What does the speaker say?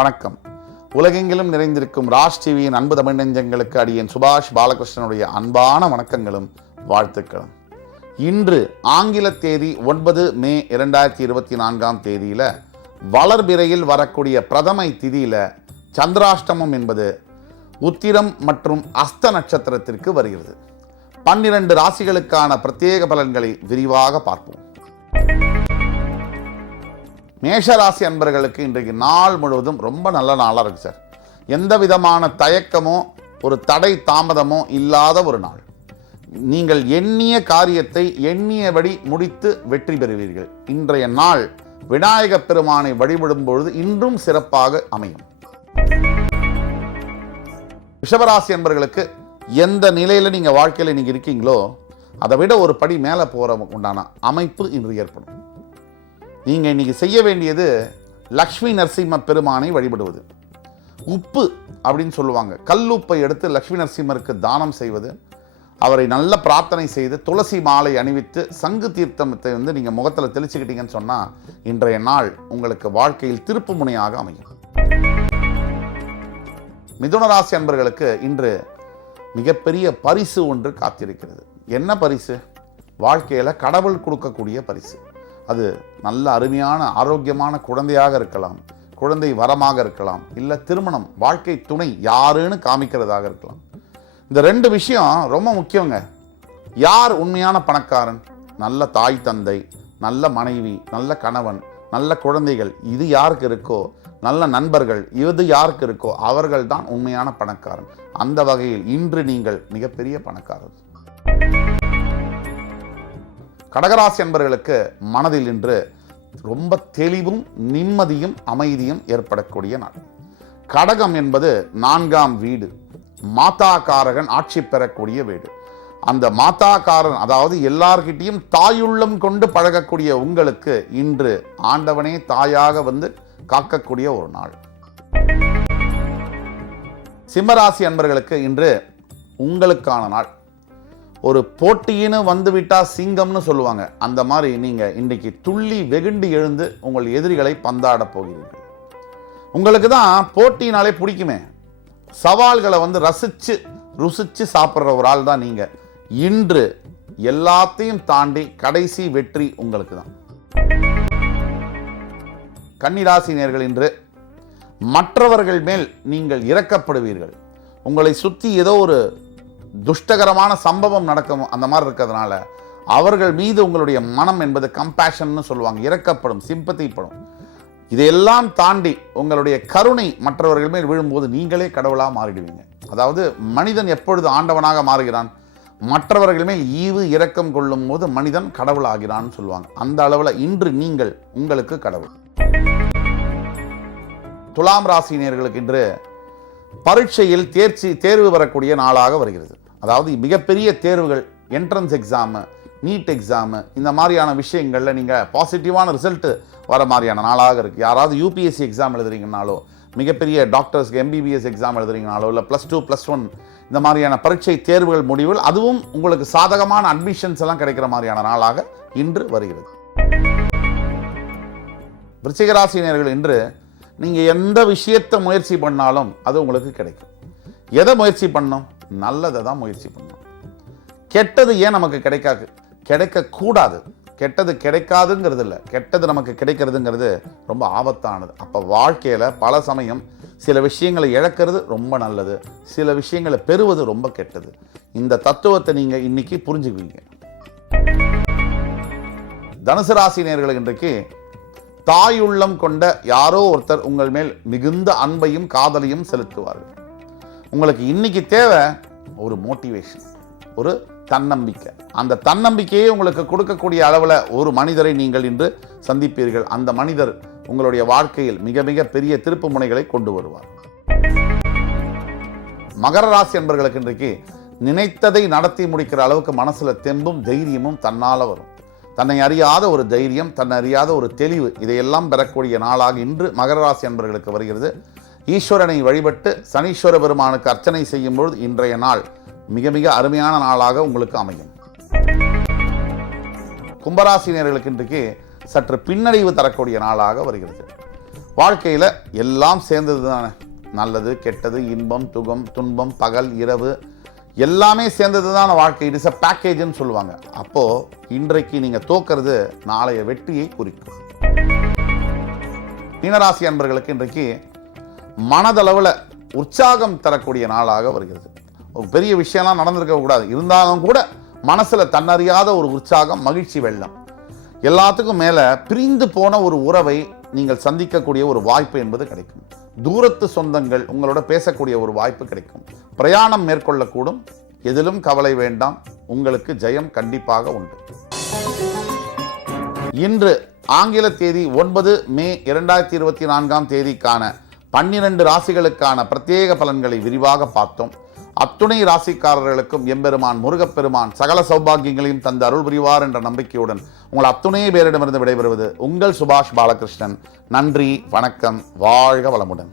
வணக்கம். உலகெங்கிலும் நிறைந்திருக்கும் ராஜ் டிவியின் அன்பு தமிழ் நெஞ்சங்களுக்கு அடியேன் சுபாஷ் பாலகிருஷ்ணனுடைய அன்பான வணக்கங்களும் வாழ்த்துக்களும். இன்று ஆங்கில தேதி 9 மே 2024 தேதியில் வளர்பிறையில் வரக்கூடிய பிரதமை திதியில சந்திராஷ்டமம் என்பது உத்திரம் மற்றும் அஸ்த நட்சத்திரத்திற்கு வருகிறது. 12 ராசிகளுக்கான பிரத்யேக பலன்களை விரிவாக பார்ப்போம். மேஷராசி அன்பர்களுக்கு இன்றைக்கு நாள் முழுவதும் ரொம்ப நல்ல நாளாக இருக்கு சார். எந்த விதமான தயக்கமோ ஒரு தடை தாமதமோ இல்லாத ஒரு நாள். நீங்கள் எண்ணிய காரியத்தை எண்ணியபடி முடித்து வெற்றி பெறுவீர்கள். இன்றைய நாள் விநாயகப் பெருமானை வழிபடும் பொழுது இன்றும் சிறப்பாக அமையும். ரிஷபராசி அன்பர்களுக்கு எந்த நிலையில் நீங்கள் வாழ்க்கையில் நீங்கள் இருக்கீங்களோ அதை விட ஒரு படி மேலே போகிற உண்டான அமைப்பு இன்று ஏற்படும். நீங்கள் இன்னைக்கு செய்ய வேண்டியது லக்ஷ்மி நரசிம்ம பெருமானை வழிபடுவது. உப்பு அப்படின்னு சொல்லுவாங்க, கல்லுப்பை எடுத்து லக்ஷ்மி நரசிம்மருக்கு தானம் செய்வது, அவரை நல்ல பிரார்த்தனை செய்து துளசி மாலை அணிவித்து சங்கு தீர்த்தத்தை நீங்கள் முகத்தில் தெளிச்சுக்கிட்டீங்கன்னு சொன்னால் இன்றைய நாள் உங்களுக்கு வாழ்க்கையில் திருப்பு முனையாக அமையும். மிதுனராசி அன்பர்களுக்கு இன்று மிகப்பெரிய பரிசு ஒன்று காத்திருக்கிறது. என்ன பரிசு? வாழ்க்கையில் கடவுள் கொடுக்கக்கூடிய பரிசு. அது நல்ல அருமையான ஆரோக்கியமான குழந்தையாக இருக்கலாம், குழந்தை வரமாக இருக்கலாம், இல்லை திருமணம் வாழ்க்கை துணை யாருன்னு காமிக்கிறதாக இருக்கலாம். இந்த 2 விஷயம் ரொம்ப முக்கியங்க. யார் உண்மையான பணக்காரன்? நல்ல தாய் தந்தை, நல்ல மனைவி, நல்ல கணவன், நல்ல குழந்தைகள், இது யாருக்கு இருக்கோ, நல்ல நண்பர்கள், இது யாருக்கு இருக்கோ அவர்கள் தான் உண்மையான பணக்காரன். அந்த வகையில் இன்று நீங்கள் மிகப்பெரிய பணக்காரர். கடகராசி அன்பர்களுக்கு மனதில் இன்று ரொம்ப தெளிவும் நிம்மதியும் அமைதியும் ஏற்படக்கூடிய நாள். கடகம் என்பது 4ஆம் வீடு, மாதாகாரகன் ஆட்சி பெறக்கூடிய வீடு. அந்த மாதாகாரன் அதாவது எல்லார்கிட்டையும் தாயுள்ளம் கொண்டு பழகக்கூடிய உங்களுக்கு இன்று ஆண்டவனே தாயாக வந்து காக்கக்கூடிய ஒரு நாள். சிம்மராசி அன்பர்களுக்கு இன்று உங்களுக்கான நாள். ஒரு போட்டின்னு வந்து விட்டா சிங்கம்னு சொல்லுவாங்க, அந்த மாதிரி நீங்கள் இன்றைக்கு துள்ளி வெகுண்டு எழுந்து உங்கள் எதிரிகளை பந்தாட போகிறீர்கள். உங்களுக்கு தான் போட்டினாலே பிடிக்குமே, சவால்களை வந்து ருசிச்சு சாப்பிட்ற ஒரு ஆள் தான் நீங்கள். இன்று எல்லாத்தையும் தாண்டி கடைசி வெற்றி உங்களுக்கு தான். கன்னிராசி நேயர்கள், இன்று மற்றவர்கள் மேல் நீங்கள் இரக்கப்படுவீர்கள். உங்களை சுற்றி ஏதோ ஒரு துஷ்டகரமான சம்பவம் நடக்கும் அந்த மாதிரி இருக்கிறதுனால அவர்கள் மீது உங்களுடைய மனம் என்பது கம்பேஷன்னு சொல்லுவாங்க, இரக்கப்படும், சிம்பத்திப்படும். இதையெல்லாம் தாண்டி உங்களுடைய கருணை மற்றவர்கள் மேல் விழும்போது நீங்களே கடவுளாக மாறிடுவீங்க. அதாவது மனிதன் எப்பொழுது ஆண்டவனாக மாறுகிறான்? மற்றவர்கள் மேல் ஈவு இரக்கம் கொள்ளும் போது மனிதன் கடவுள் ஆகிறான்னு சொல்லுவாங்க. அந்த அளவில் இன்று நீங்கள் உங்களுக்கு கடவுள். துலாம் ராசினியர்களுக்கு இன்று பரீட்சையில் தேர்வு வரக்கூடிய நாளாக வருகிறது. அதாவது மிகப்பெரிய தேர்வுகள், என்ட்ரன்ஸ் எக்ஸாமு, நீட் எக்ஸாமு, இந்த மாதிரியான விஷயங்களில் நீங்கள் பாசிட்டிவான ரிசல்ட்டு வர மாதிரியான நாளாக இருக்குது. யாராவது யூபிஎஸ்சி எக்ஸாம் எழுதுறீங்கனாலோ, மிகப்பெரிய டாக்டர்ஸ்க்கு எம்பிபிஎஸ் எக்ஸாம் எழுதுறீங்கனாலோ, இல்லை +2 +1 இந்த மாதிரியான பரீட்சை தேர்வுகள் முடிவில் அதுவும் உங்களுக்கு சாதகமான அட்மிஷன்ஸ் எல்லாம் கிடைக்கிற மாதிரியான நாளாக இன்று வருகிறது. விருச்சிக ராசினியர்கள், இன்று நீங்கள் எந்த விஷயத்தை முயற்சி பண்ணாலும் அது உங்களுக்கு கிடைக்கும். எதை முயற்சி பண்ணணும்? நல்லதை தான் முயற்சி பண்ணணும். கெட்டது ஏன் நமக்கு கிடைக்கக்கூடாது? கெட்டது கிடைக்காதுங்கிறது இல்லை, கெட்டது நமக்கு கிடைக்கிறதுங்கிறது ரொம்ப ஆபத்தானது. அப்போ வாழ்க்கையில் பல சமயம் சில விஷயங்களை இழக்கிறது ரொம்ப நல்லது, சில விஷயங்களை பெறுவது ரொம்ப கெட்டது. இந்த தத்துவத்தை நீங்கள் இன்னைக்கு புரிஞ்சுக்குவீங்க. தனுசு ராசி நேயர்கள், இன்றைக்கு தாயுள்ளம் கொண்ட யாரோ ஒருத்தர் உங்கள் மேல் மிகுந்த அன்பையும் காதலையும் செலுத்துவார்கள். உங்களுக்கு இன்னைக்கு தேவை ஒரு மோட்டிவேஷன், ஒரு தன்னம்பிக்கை. அந்த தன்னம்பிக்கையை உங்களுக்கு கொடுக்கக்கூடிய அளவில் ஒரு மனிதரை நீங்கள் இன்று சந்திப்பீர்கள். அந்த மனிதர் உங்களுடைய வாழ்க்கையில் மிக மிக பெரிய திருப்பு முனைகளை கொண்டு வருவார். மகர ராசி என்பவர்களுக்கு இன்றைக்கு நினைத்ததை நடத்தி முடிக்கிற அளவுக்கு மனசுல தெம்பும் தைரியமும் தன்னால வரும். தன்னை அறியாத ஒரு தைரியம், தன்னை அறியாத ஒரு தெளிவு, இதையெல்லாம் பெறக்கூடிய நாளாக இன்று மகர ராசி அன்பர்களுக்கு வருகிறது. ஈஸ்வரனை வழிபட்டு சனீஸ்வர பெருமானுக்கு அர்ச்சனை செய்யும் பொழுது இன்றைய நாள் மிக மிக அருமையான நாளாக உங்களுக்கு அமையும். கும்பராசினியர்களுக்கு இன்றைக்கு சற்று பின்னடைவு தரக்கூடிய நாளாக வருகிறது. வாழ்க்கையில் எல்லாம் சேர்ந்தது தானே, நல்லது கெட்டது, இன்பம் துன்பம், பகல் இரவு எல்லாமே சேர்ந்தது தான் வாழ்க்கை. இட் இஸ் அ பேக்கேஜ்னு சொல்லுவாங்க. அப்போது இன்றைக்கு நீங்கள் தோக்கிறது நாளைய வெற்றியை குறிக்கும். மீனராசி அன்பர்களுக்கு இன்றைக்கு மனதளவில் உற்சாகம் தரக்கூடிய நாளாக வருகிறது. ஒரு பெரிய விஷயம்லாம் நடந்திருக்க கூடாது, இருந்தாலும் கூட மனசில் தன்னறியாத ஒரு உற்சாகம், மகிழ்ச்சி வெள்ளம். எல்லாத்துக்கும் மேலே பிரிந்து போன ஒரு உறவை நீங்கள் சந்திக்கக்கூடிய ஒரு வாய்ப்பு என்பது கிடைக்கும். தூரத்து சொந்தங்கள் உங்களோட பேசக்கூடிய ஒரு வாய்ப்பு கிடைக்கும். பிரயாணம் மேற்கொள்ளக்கூடும். எதிலும் கவலை வேண்டாம், உங்களுக்கு ஜெயம் கண்டிப்பாக உண்டு. இன்று ஆங்கில தேதி 9 மே 2024 12 ராசிகளுக்கான பிரத்யேக பலன்களை விரிவாக பார்த்தோம். அத்துணை ராசிக்காரர்களுக்கும் எம்பெருமான் முருகப்பெருமான் சகல சௌபாகியங்களையும் தந்து அருள் புரிவார் என்ற நம்பிக்கையுடன் உங்கள் அத்துணை பேரிடமிருந்து விடைபெறுவது உங்கள் சுபாஷ் பாலகிருஷ்ணன். நன்றி, வணக்கம், வாழ்க வளமுடன்.